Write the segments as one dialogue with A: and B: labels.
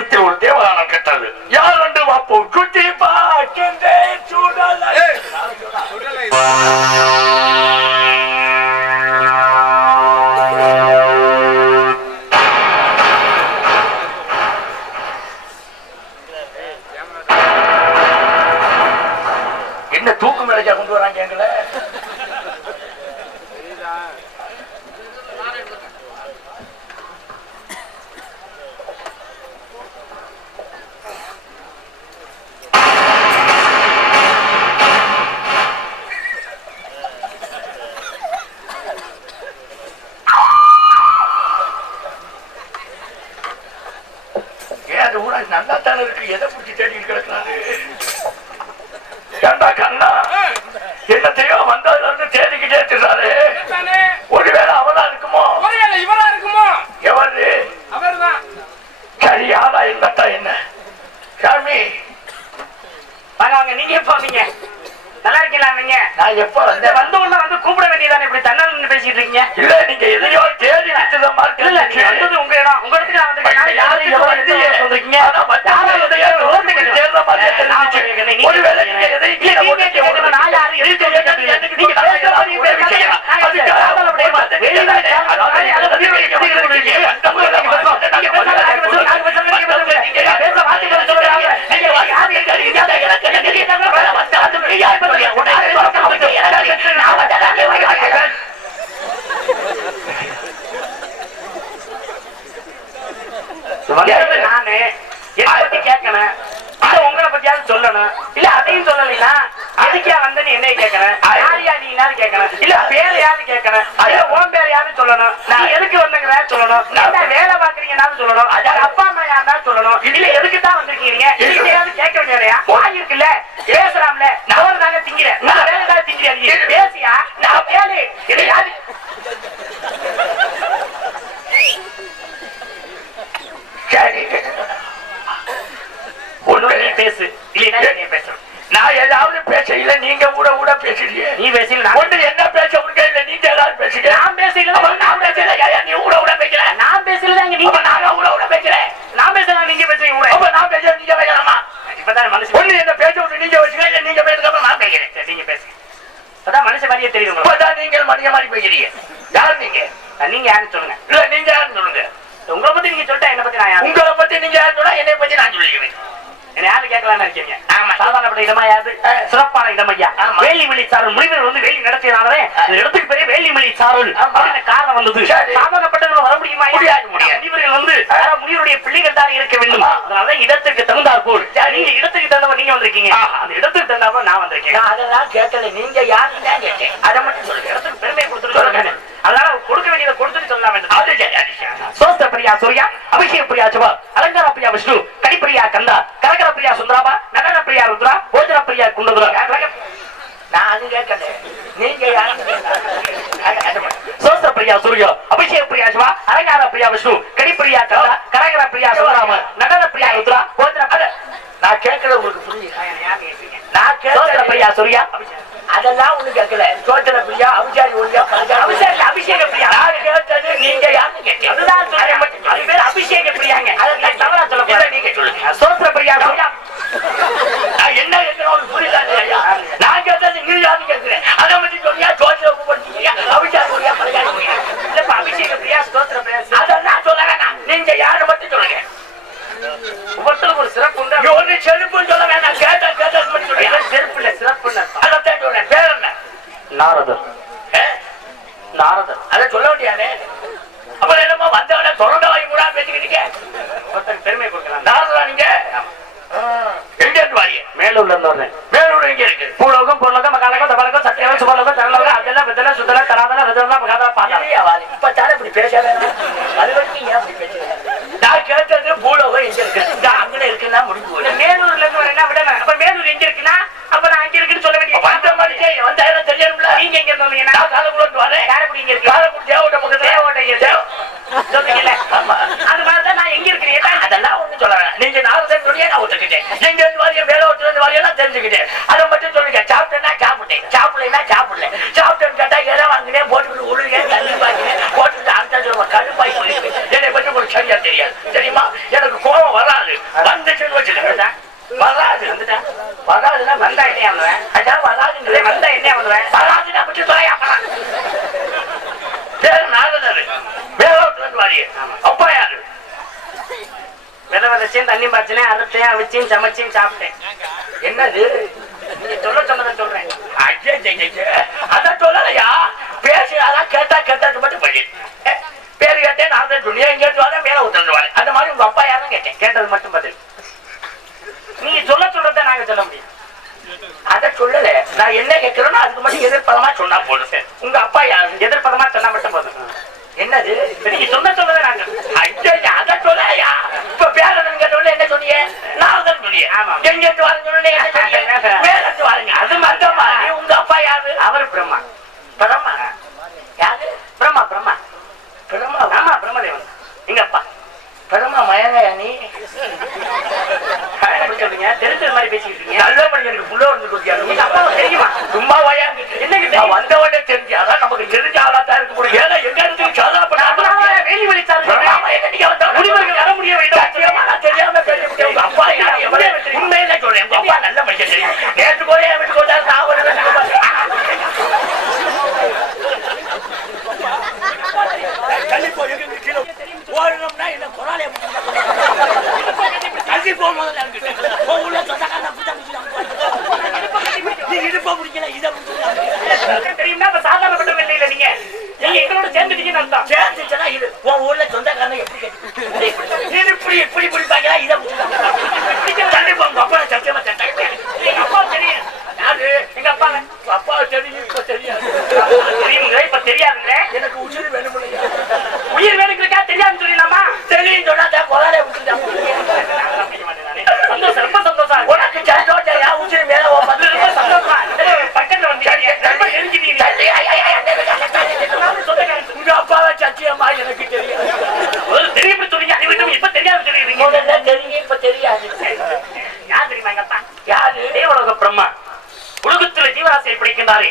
A: முன்பதாக நம்ம இடத்தில் ஒரு தேவகானம் கட்டது. யார் என்று பார்ப்போம் குட்டி பாக்கின்றே சூடலை.
B: சொல்லணும். இல்ல அதையும் சொல்லலைன்னா அதுக்கே வந்து என்னைய கேட்கணும் யாரையா நீ யாரு கேட்கணும் இல்ல பேர் யாரு கேட்கணும் இல்ல உன் பேர் யாரு சொல்லணும் நான் எதுக்கு வந்தங்கிற சொல்லணும். என்ன வேலை பாக்குறீங்கன்னாலும் சொல்லணும். அதாவது அப்பா அம்மா யாருன்னா சொல்லணும். இல்ல எதுக்கு தான் வந்திருக்கீங்க இதுக்கையாவது கேட்க வேண்டியதையா வாய் இருக்குல்ல. பேசலாம்ல நான் தாங்க திங்கிறேன் நான் வேலை தான் திங்கிறேன் நீ. பேசியா? நான் வேலை இது யாரு?
A: சரி.
B: நீ பேசு. இல்லைன்னா பேசணும்
A: நான் ஏதாவது பேச இல்ல நீங்க கூட கூட பேசுறீங்க
B: நீ பேசல நான்
A: ஒன்று என்ன பேச இல்ல நீங்க ஏதாவது பேசுங்க.
B: நான் பேசல
A: நான் பேசல நீ கூட கூட பேசுற
B: நான் பேசல நீங்க
A: நாங்க கூட கூட பேசுறேன்
B: நான் பேசலாம் நீங்க பேசுறீங்க கூட
A: அப்ப நான் பேச நீங்க பேசலாமா?
B: இப்பதான்
A: ஒண்ணு என்ன பேச விட்டு நீங்க வச்சுக்க இல்ல நீங்க பேசுறப்ப நான் பேசுறேன்.
B: சரி, நீங்க பேசுங்க. அதான் மனுஷன் மாதிரியே தெரியுது
A: இப்பதான் நீங்கள் மணிய மாதிரி பேசுறீங்க யார் நீங்க?
B: நீங்க யாருன்னு சொல்லுங்க
A: இல்ல நீங்க யாருன்னு சொல்லுங்க
B: உங்களை பத்தி நீங்க சொல்லிட்டா என்ன பத்தி நான் யாரு
A: உங்களை பத்தி நீங்க யாரு சொன்னா என்னை பத்தி நான் சொல்லிக்கிறேன்
B: என்ன யாரு கேட்கலாம்னு இருக்கீங்க இடமா சிறப்பான இடம் ஐயா
A: ஆமா.
B: வேலி மொழி சாரல் முனிவர் வந்து வேலி நடத்தினாலே இந்த இடத்துக்கு பேரே வேலி மொழி சாரல்
A: ஆமா.
B: அப்படின்னு காரணம் வந்தது.
A: சரி.
B: சாதாரணப்பட்டவங்க வர முடியுமா? ஐயா?
A: முடியாது, முடியாது.
B: முனிவர்கள் வந்து யாரா முனிவருடைய பிள்ளைகள் தான் இருக்க வேண்டும்.
A: ஆமா.
B: அதனால இடத்துக்கு தகுந்தார் போல். நீங்க இடத்துக்கு தகுந்தவங்க நீங்க வந்திருக்கீங்க. அந்த இடத்துக்கு தகுந்தாப்ப நான் வந்திருக்கேன்.
A: அதெல்லாம் கேட்கல. நீங்க யாருன்னு தான் கேட்டேன். அதை மட்டும் சொல்லுங்க
B: இடத்துக்கு பெருமை கொடுத்துட்டு சொல்லுங்க. அதனால கொடுக்க வேண்டியதை கொடுத்துட்டு சொல்லலாம் வேண்டும்
A: அது சரி அது சரி.
B: சோஸ்திர பிரியா சூர்யா அபிஷேக பிரியா சிவா அலங்கார பிரியா விஷ்ணு கடிப்பிரியா கந்தா கரகர பிரியா சுந்தராபா நடன பிரியா ருத்ரா
A: நான் அது கேட்கல. நீங்க.
B: சோஸ்திர பிரியா சூர்யா. அபிஷேக பிரியா சிவா. அலங்கார பிரியா விஷ்ணு. கடிப்பிரியா கந்தா. கரகர பிரியா சுந்தராம நடன பிரியா. ருத்ரா
A: அது- நான் கேட்கல உங்களுக்கு புரியுது? நான்
B: சோஸ்திர
A: கேட்கல.
B: பிரியா சூர்யா.
A: அதெல்லாம் ஒண்ணு கேட்கல. சோச்சன பிரியா அபிஷாரி ஒழியா
B: அபிஷேக அபிஷேக பிரியா
A: நான் கேட்டது நீங்க யாருன்னு
B: அதுதான்
A: அதை
B: பேர் அபிஷேக பிரியாங்க
A: அதை
B: தவறா சொல்லக்கூடாது.
A: நீங்க சொல்லுங்க.
B: சோஸ்திர பிரியா சூர்யா
A: நான் என்ன கேட்கிறேன் உங்களுக்கு புரியல ஐயா நான் கேட்டது நீ யாருன்னு கேட்கிறேன் அதை பத்தி சொல்லியா சோச்சன கூப்பிடுறீங்க அபிஷாரி ஒழியா பலகாரி ஒழியா
B: இல்லப்பா அபிஷேக பிரியா ஸ்தோத்திர பிரியா
A: அதெல்லாம் சொல்ல வேணாம் நீங்க யாரு மட்டும் சொல்லுங்க
B: ஒவ்வொருத்தருக்கும் ஒரு சிறப்பு உண்டு
A: நீ ஒண்ணு செருப்புன்னு சொல்ல வேணாம் கேட்ட கேட்டது மட்டும் சொல்லுங்க
B: இது செருப்பு இல்ல சிறப்பு
A: அதைத்தான் சொல்றேன் பேர் என்ன
B: நாரதர்
A: ஏ?
B: நாரதர்
A: அதை சொல்ல வேண்டியானே அப்புறம் என்னமோ வந்தவன தொடர்ந்த வாங்கி கூட பேசிக்கிட்டீங்க
B: ஒருத்தருக்கு பெருமை கொடுக்கலாம்
A: நாரதா நீங்க? ஆ, எங்க இருந்து வாரிய
B: மேலூர்ல இருந்து வர்றேன்.
A: வேலூர் எங்க இருக்கு?
B: பூலோகம் பொருளோகம் மகாலகம் தபலகம் சத்தியகம் சுபலோகம் தரலோகம் அதெல்லாம் விதல சுத்தல தராதல விதலாம் மகாதா பாதா
A: இல்லையா வாரி இப்ப தானே இப்படி பேச வேணாம் அது வரைக்கும் ஏன் இப்படி பேசுறேன் நான் கேட்டது பூலோகம் எங்க இருக்கு? அங்கன இருக்குன்னா முடிஞ்சு
B: மேலூர்ல இருந்து வரேன்னா விடல அப்ப மேலூர் எங்க இருக்குன்னா அப்ப நான் அங்க இருக்குன்னு சொல்ல வேண்டிய
A: வந்த மாதிரியே வந்தாயிரம் தெரியணும்ல
B: நீங்க எங்க இருந்து வந்தீங்கன்னா
A: நான் காலக்குள்ள வரேன்
B: காரைக்குடி இங்க இருக்கு
A: காலக்குடி தேவட்ட பக்கத்துல
B: தேவோட்டை இங்க இருக்கு. சொன்னீங்கல்ல
A: ஆமா
B: அது மாதிரி தான் நான் எங்க இருக்கிறேன் ஏதா
A: அதெல்லாம் ஒண்ணும் சொல்ல வேணாம் நீங்க நாரதன் சொல்லியே நான் ஒத்துக்கிட்டேன் எங்க இருந்து வாரிய மேல இருந்து வாரியெல்லாம் தெரிஞ்சுக்கிட்டேன் அதை மட்டும் சொல்லுங்க சாப்பிட்டேன்னா சாப்பிட்டேன்
B: சரி, வந்தா என்ன பண்ணுவேன்
A: வராதுன்னா விட்டு தொலையா போறான். பேரு நாகதர் வேலோட்டுல இருந்து வாரியே அப்பா யாரு
B: வித விதைச்சேன் தண்ணி பாய்ச்சினேன் அறுத்தேன் அவிச்சேன் சமைச்சேன் சாப்பிட்டேன்.
A: என்னது?
B: நீங்க சொல்ல சொன்னதை சொல்றேன்.
A: அதான் சொல்லலையா? பேசி அதான் கேட்டா கேட்டது மட்டும் பண்ணி பேரு கேட்டேன் நான் தான் சொன்னேன். இங்கே வரேன் மேல விட்டு வரேன் அந்த மாதிரி உங்க அப்பா யாரும் கேட்டேன்.
B: கேட்டது மட்டும் பதில். நீங்க சொல்ல சொல்றதை நாங்க சொல்ல முடியும்.
A: அதை சொல்லல. நான் என்ன கேட்கிறேனோ அதுக்கு மட்டும் எதிர்ப்பதமா சொன்னா போதும் உங்க அப்பா யாரு?
B: எதிர்ப்பதமா சொன்னா மட்டும் போதும்.
A: என்னது?
B: நீங்க சொன்ன சொல்றதை நாங்க
A: ஐயே, அதை சொல்லலையா இப்ப பேரன் கேட்டோட என்ன சொன்னீங்க நான் தான் சொன்னேன்
B: ஆமா.
A: எங்க என்ன அது மந்தமா உங்க அப்பா யாரு?
B: அவர் பிரம்மா.
A: பிரம்மா. யாரு?
B: பிரம்மா பிரம்மா.
A: பிரம்மா
B: ஆமா பிரம்மதேவன். எங்க அப்பா?
A: பிரம்மா மயங்கயா நீ
B: சொல்றீங்க? தெரிஞ்சது மாதிரி பேசிக்கிட்டு இருக்கீங்க.
A: நல்ல மனிதனுக்கு புள்ள வந்து
B: தெரியுமா?
A: சும்மா
B: தெரியும்?
A: நான் வந்த சொல்றேன். எங்க அப்பா நல்ல மனுஷன் தெரியும் நேற்று போய் என் வீட்டுக்கு வந்தா நான் தள்ளி போய் கீழே ஓடணும்னா என்ன கொராலே தள்ளி போ முதல்ல உள்ள சொந்தக்காரனை புடிச்சா புடிச்சு நீ இடுப்ப முடிக்கல இதை முடிச்சு
B: தெரியும்னா அப்ப சாதாரணப்பட்ட இல்ல நீங்க நீங்க எங்களோட சேர்ந்துட்டீங்கன்னு அர்த்தம்
A: சேர்ந்துச்சுன்னா இது உன் ஊர்ல சொந்தக்காரனை எப்படி கேட்டு நீ இப்படி இப்படி பிடிப்பாங்களா இதை முடிச்சு தள்ளி போங்க அப்பா சத்தியமா தள்ளி
B: எங்க அப்பா தெரியும்
A: யாரு
B: எங்க அப்பா
A: அப்பா தெரியும் இப்ப தெரியாது
B: தெரியுங்களே இப்ப தெரியாதுங்களே
A: எனக்கு உசுறு வேணும்
B: পারে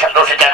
B: fachas, no se te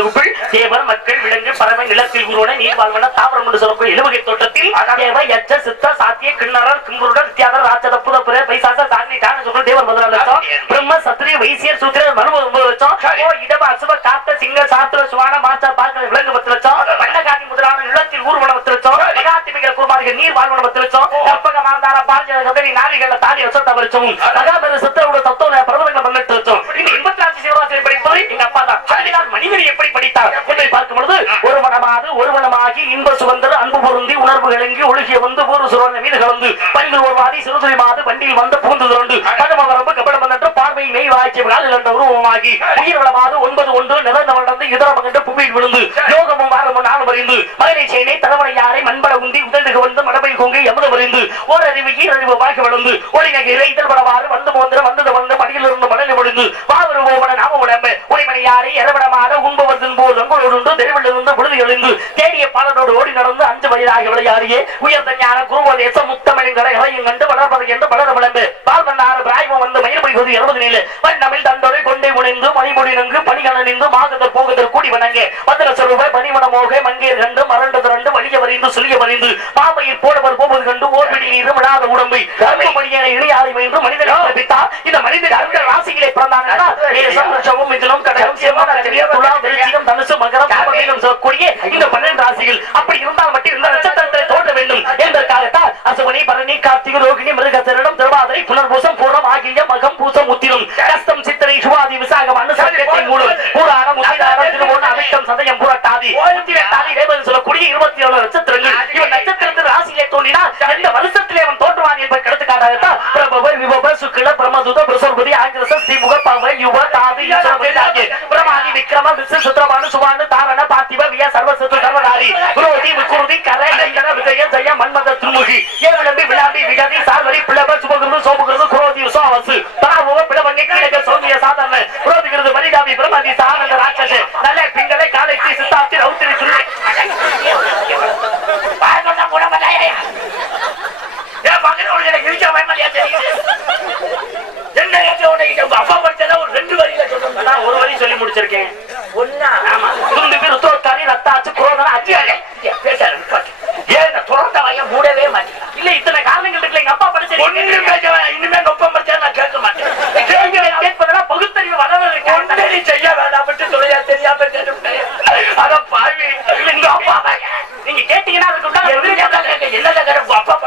B: தொகுப்பில் தேவர் மக்கள் விலங்கு பறவை நிலத்தில் உருவன நீர் வாழ்வன தாவரம் என்று சொல்லக்கூடிய இழுவகை தோட்டத்தில். தேவ யட்ச சித்த சாத்திய கிண்ணறர் கிம்புருடர் வித்தியாதர் ராட்சத புதப்புர பைசாச சாகி டான சொல்ற தேவர் லட்சம். பிரம்ம சத்திரிய வைசியர் சூத்திரர் மனும ஒன்பது லட்சம். ஓ இடம அசுவ காத்த சிங்க சாத்திர சுவான மாச்சா பார்க்கிற விலங்கு பத்து லட்சம். வண்ணகாதி முதலான நிலத்தில் ஊர்வலம் பத்து லட்சம். மகாத்திமிகள் குருமார்கள் நீர் வாழ்வன பத்து லட்சம். கற்பக மாந்தார பால்ஜன கதறி நாரிகள தாலி வருஷம் மகாபெரு சித்தரோட தத்துவ பர்வதங்கள் பதினெட்டு லட்சம் இந்த எண்பத்தி நாலு சிவராசிரியர் படிப்பவர் எங்க அப்பா தான் அதனால் மனிதனை எப்படி படித்தார் என்பதை பார்க்கும் பொழுது ஒரு மனமாது ஒரு மனமாகி இன்ப சுகந்தர் அன்பு பொருந்தி உணர்வு விளங்கி ஒழுகிய வந்து மீது கலந்து பணிகள் ஒரு வாதி சிறுதுளி மாது பண்டியில் வந்து புகுந்து திரண்டு பதம வரம்பு கபடம் வந்தற்று பார்வை மெய் வாய்ச்சி காலில் என்ற உருவமாகி உயிர் வளமாது ஒன்பது ஒன்று நிறந்த வளர்ந்து இதரம் கண்டு புவியில் விழுந்து யோகமும் வாரமும் நாளும் அறிந்து மகனை சேனை தலைவனை யாரை மண்பட உந்தி உதடுக வந்து மடபை கொங்கை எமது அறிந்து ஓரறிவு ஈரறிவு வாக்கி வளர்ந்து ஒளிநகை இதழ் படவாறு வந்து போந்திர வந்தது வந்து மடியில் இருந்து மணலி முடிந்து நாம உடம்பு யாரை மாறி எரவிடமாக உண்பவர் தின்போர் ரங்கோடு தெருவிலிருந்து விடுதி எழுந்து தேடிய பாலனோடு ஓடி நடந்து அஞ்சு வயதாக விளையாடிய உயர்ந்த ஞான குருபதேச முத்தமிழ்களை இறையும் கண்டு வளர்ப்பது என்று வளர விளம்பு. பால்வண்ணாறு பிராய்மம் வந்து மயில் பைகுதி எழுபது நிலை. வண்ணமில் தந்தோரை கொண்டை உணிந்து மணிமுடி நின்று பணிகள் நின்று மாகதர் போகுதல் கூடி வணங்க. மந்திர சொல்வ பணிமணமோக மங்கேர் கண்டு மரண்டு திரண்டு வலிய வரிந்து சுழிய வரிந்து பாம்பையில் போடவர் போவது கண்டு ஓர்பிடி நீரும் விடாத உடம்பை. கர்மபடியான இணையாமை என்று மனிதனை பிறப்பித்தார் இந்த மனிதன் அந்த ராசியிலே பிறந்தாங்கன்னா மேஷம், ரிஷபம், கடகம், சிவமான துலாம், விருச்சிகம், தனுசு, மகரம், சொல்லக்கூடிய இந்த பன்னிரண்டு ராசிகள் அப்படி இருந்தால் மட்டும் இந்த நட்சத்திரத்தை தோன்ற வேண்டும் என்பதற்காகத்தான் அசுவனி பரணி கார்த்திகை ரோகிணி மிருகத்திரிடம் திருவாதிரை புனர்பூசம் பூரம் ஆகிய மகம் பூசம் முத்திரும் கஸ்தம் சித்திரை சுவாதி விசாகம் அனுசரத்தை மூலம் பூராடம் உத்திராடம் திருவோணம் சதயம் புரட்டாதி உத்திரட்டாதி ரேவதி சொல்லக்கூடிய இருபத்தி ஏழு நட்சத்திரங்கள். இவன் நட்சத்திரத்தில் ராசியிலே தோன்றினால் எந்த வருஷத்திலே அவன் தோன்றுவான் என்பதை கருத்துக்காட்டாகத்தான் பிரபவ விபவ சுக்கில பிரமதுத பிரசோபதி ஆங்கிரச ஸ்ரீமுக பவ யுவ தாதி பிரமாதி விக்ரம விசு சுத்திரபானு சுபானு தாரண பார்த்திப விய சர்வசத்து சர்வதாரி குரோதி விகுருதி மன்மத துமுகி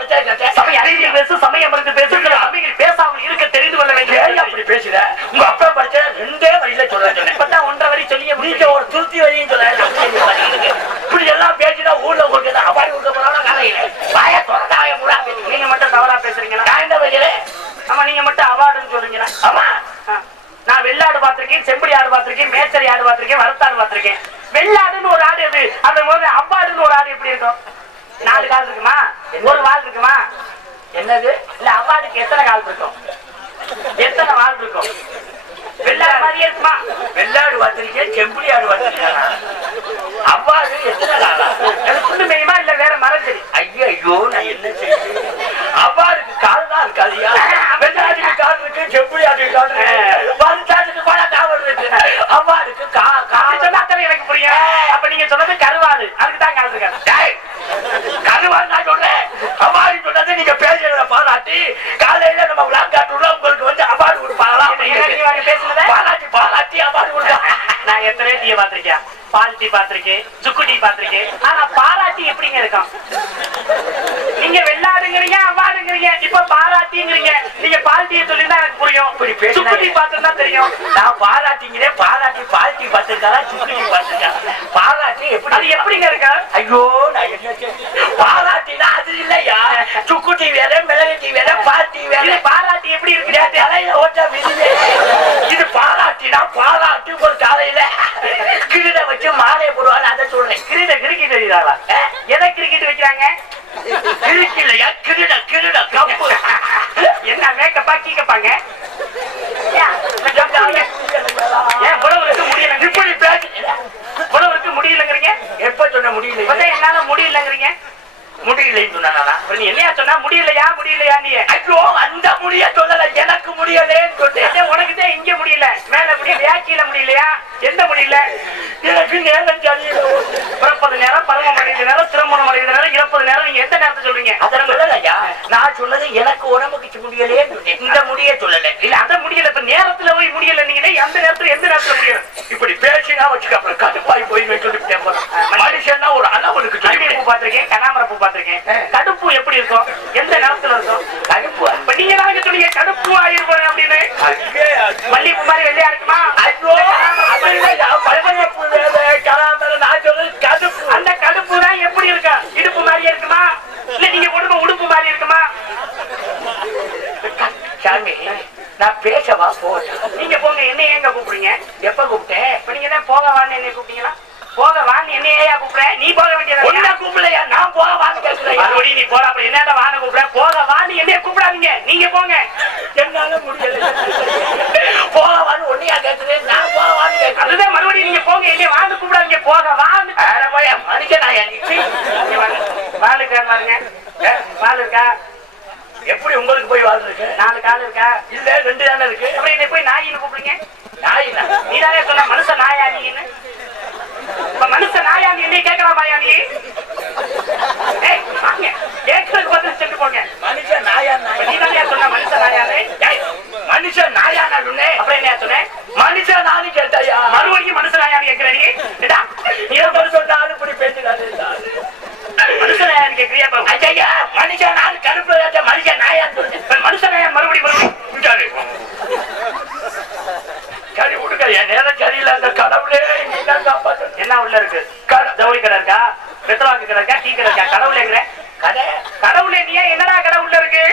B: ¡Cállate! மாதிரியே இருக்குமா
A: வெள்ளாடு பார்த்திருக்கேன் செம்புலி ஆடு பார்த்திருக்கேன் அவ்வாறு எத்தனை காலா
B: எனக்கு மேயுமா இல்ல வேற மரம் சரி
A: ஐயோ ஐயோ நான் என்ன செய்யறது அவ்வாறுக்கு கால் தான் இருக்காதியா வெள்ளாட்டுக்கு கால் இருக்கு செம்புலி ஆட்டுக்கு கால் இருக்கு. கூட காவல் இருக்கு. அவ்வாறுக்கு கா
B: சொன்னா தானே எனக்கு புரியும்? அப்ப நீங்க சொன்னது கருவாடு. அதுக்கு தான் கால் இருக்காது
A: டேய், கருவான் நான் சொல்றேன். அவார்டு சொன்னது நீங்க பேசுறத பாராட்டி? காலையில நம்ம விளாக்காட்டுல உங்களுக்கு வந்து அவார்டு கொடுப்பாங்களா
B: என்ன நீ வாங்க பேசுனத?
A: பாராட்டி பாராட்டி அவார்டு கொடுத்தா
B: நான் எத்தனை டீ பாத்திருக்கேன் பால் டீ பாத்திருக்கேன் சுக்கு டீ பாத்திருக்கேன் ஆனா பாராட்டி எப்படிங்க இருக்கும் நீங்க வெள்ளாடுங்கிறீங்க அவ்வாடுங்கிறீங்க இப்ப பாராட்டிங்கிறீங்க. நீங்க பால் டீ சொல்லிருந்தா எனக்கு புரியும்.
A: இப்படி பேசுனா-
B: சுக்கு டீ பாத்திருந்தா தெரியும்.
A: நான் பாராட்டிங்கிறேன் பாராட்டி பால்ட்டி பார்த்துருக்காரா சுக்குட்டி பார்த்துருக்காரா பாராட்டி எப்படி
B: அது எப்படிங்க இருக்கு?
A: ஐயோ நான் என்ன பாராட்டினா அது இல்லையா? சுக்குட்டி வேற மிளகு டீ வேற பால்ட்டி வேற
B: பாராட்டி எப்படி இருக்கு
A: என் தலையில ஓட்ட விதிவே இது பாராட்டினா பாராட்டி ஒரு காலையில கிரீட வச்சு மாலையை போடுவாங்க அதை சொல்றேன்.
B: கிரிக்கெட் கிரிக்கெட் தெரியுதாங்களா எதை கிரிக்கெட் வைக்கிறாங்க?
A: இல்லையா கிரீட கிரீட கப்பு.
B: என்ன மேக்கப்பா கீக்கப்பாங்க ஏன் புலவருக்கு முடியலங்கிறீங்க?
A: எப்ப சொன்ன முடியல
B: என்னால முடியலங்கிறீங்க?
A: முடியலைன்னு
B: அப்புறம் நீ என்னையா சொன்னா? முடியலையா முடியலையா நீ
A: ஐயோ அந்த முடிய சொல்லல. எனக்கு முடியலேன்னு சொன்னேன்.
B: ஏன் உனக்கு தான் இங்க முடியல. மேல முடியலையா கீழே முடியலையா? எந்த முடியல?
A: எனக்கு நேரம் தெரியல
B: பிறப்பது நேரம் பருவம் அடைந்த நேரம் திருமணம் அடைந்த நேரம் இறப்பது நேரம். நீங்க எந்த நேரத்தை சொல்றீங்க?
A: அத சொல்லலையா நான் சொன்னது எனக்கு உடம்புக்கு முடியலேன்னு சொன்னேன். இந்த முடிய சொல்லல.
B: இல்ல அந்த முடியல. இப்ப நேரத்துல போய் முடியல நீங்க அந்த நேரத்துல எந்த நேரத்துல முடியல
A: இப்படி பேசினா வச்சுக்க அப்புறம்
B: மறுபடி நீ போற அப்படி என்னடா வான கூப்பிட போக வான்னு
A: என்னைய
B: கூப்பிடாதீங்க. நீங்க போங்க. என்னால முடியல. போக வான்னு ஒன்னையா கேட்டது? நான் போக
A: வான்னு அதுதான்
B: மறுபடியும் நீங்க போங்க என்னைய வான்னு கூப்பிடாதீங்க. போக வான்னு.
A: வேற போய் மனுஷன் நான்
B: வாழ் இருக்கிற பாருங்க. வாழ் இருக்கா
A: எப்படி உங்களுக்கு போய் வாழ் இருக்கு?
B: நாலு கால் இருக்கா?
A: இல்ல ரெண்டு தானே இருக்கு.
B: அப்புறம் என்னை போய் நாயின்னு கூப்பிடுங்க.
A: நாய்
B: நீ தானே சொன்ன மனுஷன் நாயா நீன்னு மனுஷன் நாயா நீ என்ன கேட்கலாம் பாயா நீ வாங்க. கேட்கறதுக்கு பதில் சென்று போங்க.
A: மனுஷன் நாயா. நாயா
B: சொன்ன? மனுஷன் நாயான்னு
A: ஏய், மனுஷன் நாயா நான் சொன்னேன்.
B: அப்புறம் என்ன சொன்னேன்
A: மனுஷன் நானு கேட்டாயா?
B: மறுபடியும் மனுஷன் நாயான்னு கேட்கிற நீ?
A: ஒரு சொன்னாலும் இப்படி பேசுறாரு
B: மனுஷன் நாயான்னு கேட்கிறியா
A: ஐயா மனுஷன் நான் கருப்பு மனுஷன்
B: இப்ப மனுஷன் நாயா மறுபடியும் மறுபடியும்.
A: சரி விடுங்க என் நேரம் சரியில்லை கடவுளே.
B: என்ன உள்ள இருக்கு? ஜவுளி கடை இருக்கா? பெட்ரோல் கடை இருக்கா? டீ கடை இருக்கா? கடவுளேங்கிற
A: கடை
B: கடவுளே நீ ஏன் என்னடா கடவுள் உள்ள இருக்கு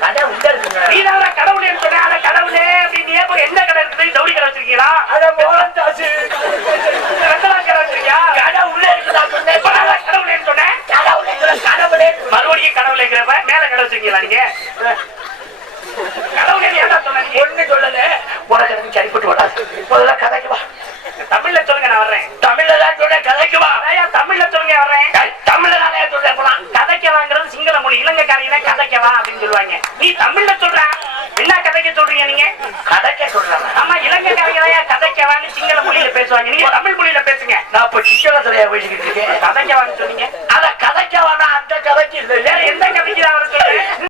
A: கடை உள்ள இருக்குங்க
B: நீ தான் கடவுளேன்னு சொன்ன அட கடவுளே அப்படின்னு ஏன் போய் எந்த கடை இருக்குது ஜவுளி கடை வச்சிருக்கீங்களா
A: அட மோகன் தாசு
B: பெட்ரோல் கடை வச்சிருக்கியா
A: கடை உள்ள இருக்குதா சொன்னேன்
B: இப்ப நான் தான் கடவுளேன்னு சொன்னேன்
A: கடவுளே கடவுளே
B: மறுபடியும் கடவுளேங்கிறப்ப மேல கடை வச்சிருக்கீங்களா நீங்க கடவுளே ஏன்டா சொன்ன நீங்க
A: ஒண்ணு சொல்லல. உனக்கு எனக்கு சரிப்பட்டு வராது? முதல்ல கதைக்கு வா.
B: தமிழ்ல சொல்லுங்க நான் வர்றேன்.
A: தமிழ்ல தான் சொல்றேன் கதைக்கு வா.
B: ஐயா தமிழ்ல சொல்லுங்க வர்றேன்.
A: ஏய், தமிழ்ல தானே சொல்றேன் போலாம்.
B: கதைக்கவாங்கிறது சிங்கள மொழி. இலங்கைக்காரங்க கதைக்கவா அப்படின்னு சொல்லுவாங்க. நீ தமிழ்ல சொல்ற? என்ன கதைக்க சொல்றீங்க நீங்க?
A: கதைக்க சொல்றேன்.
B: ஆமா இலங்கைக்காரங்க கதைக்கவான்னு சிங்கள மொழியில பேசுவாங்க. நீங்க தமிழ் மொழியில பேசுங்க.
A: நான் இப்ப சிங்களத்திலேயே பேசிக்கிட்டு இருக்கேன்?
B: சொன்னீங்க.
A: அத கதைக்க கதைக்கு இல்லை.
B: வேற எந்த கதைக்கு நான் வர சொல்றேன்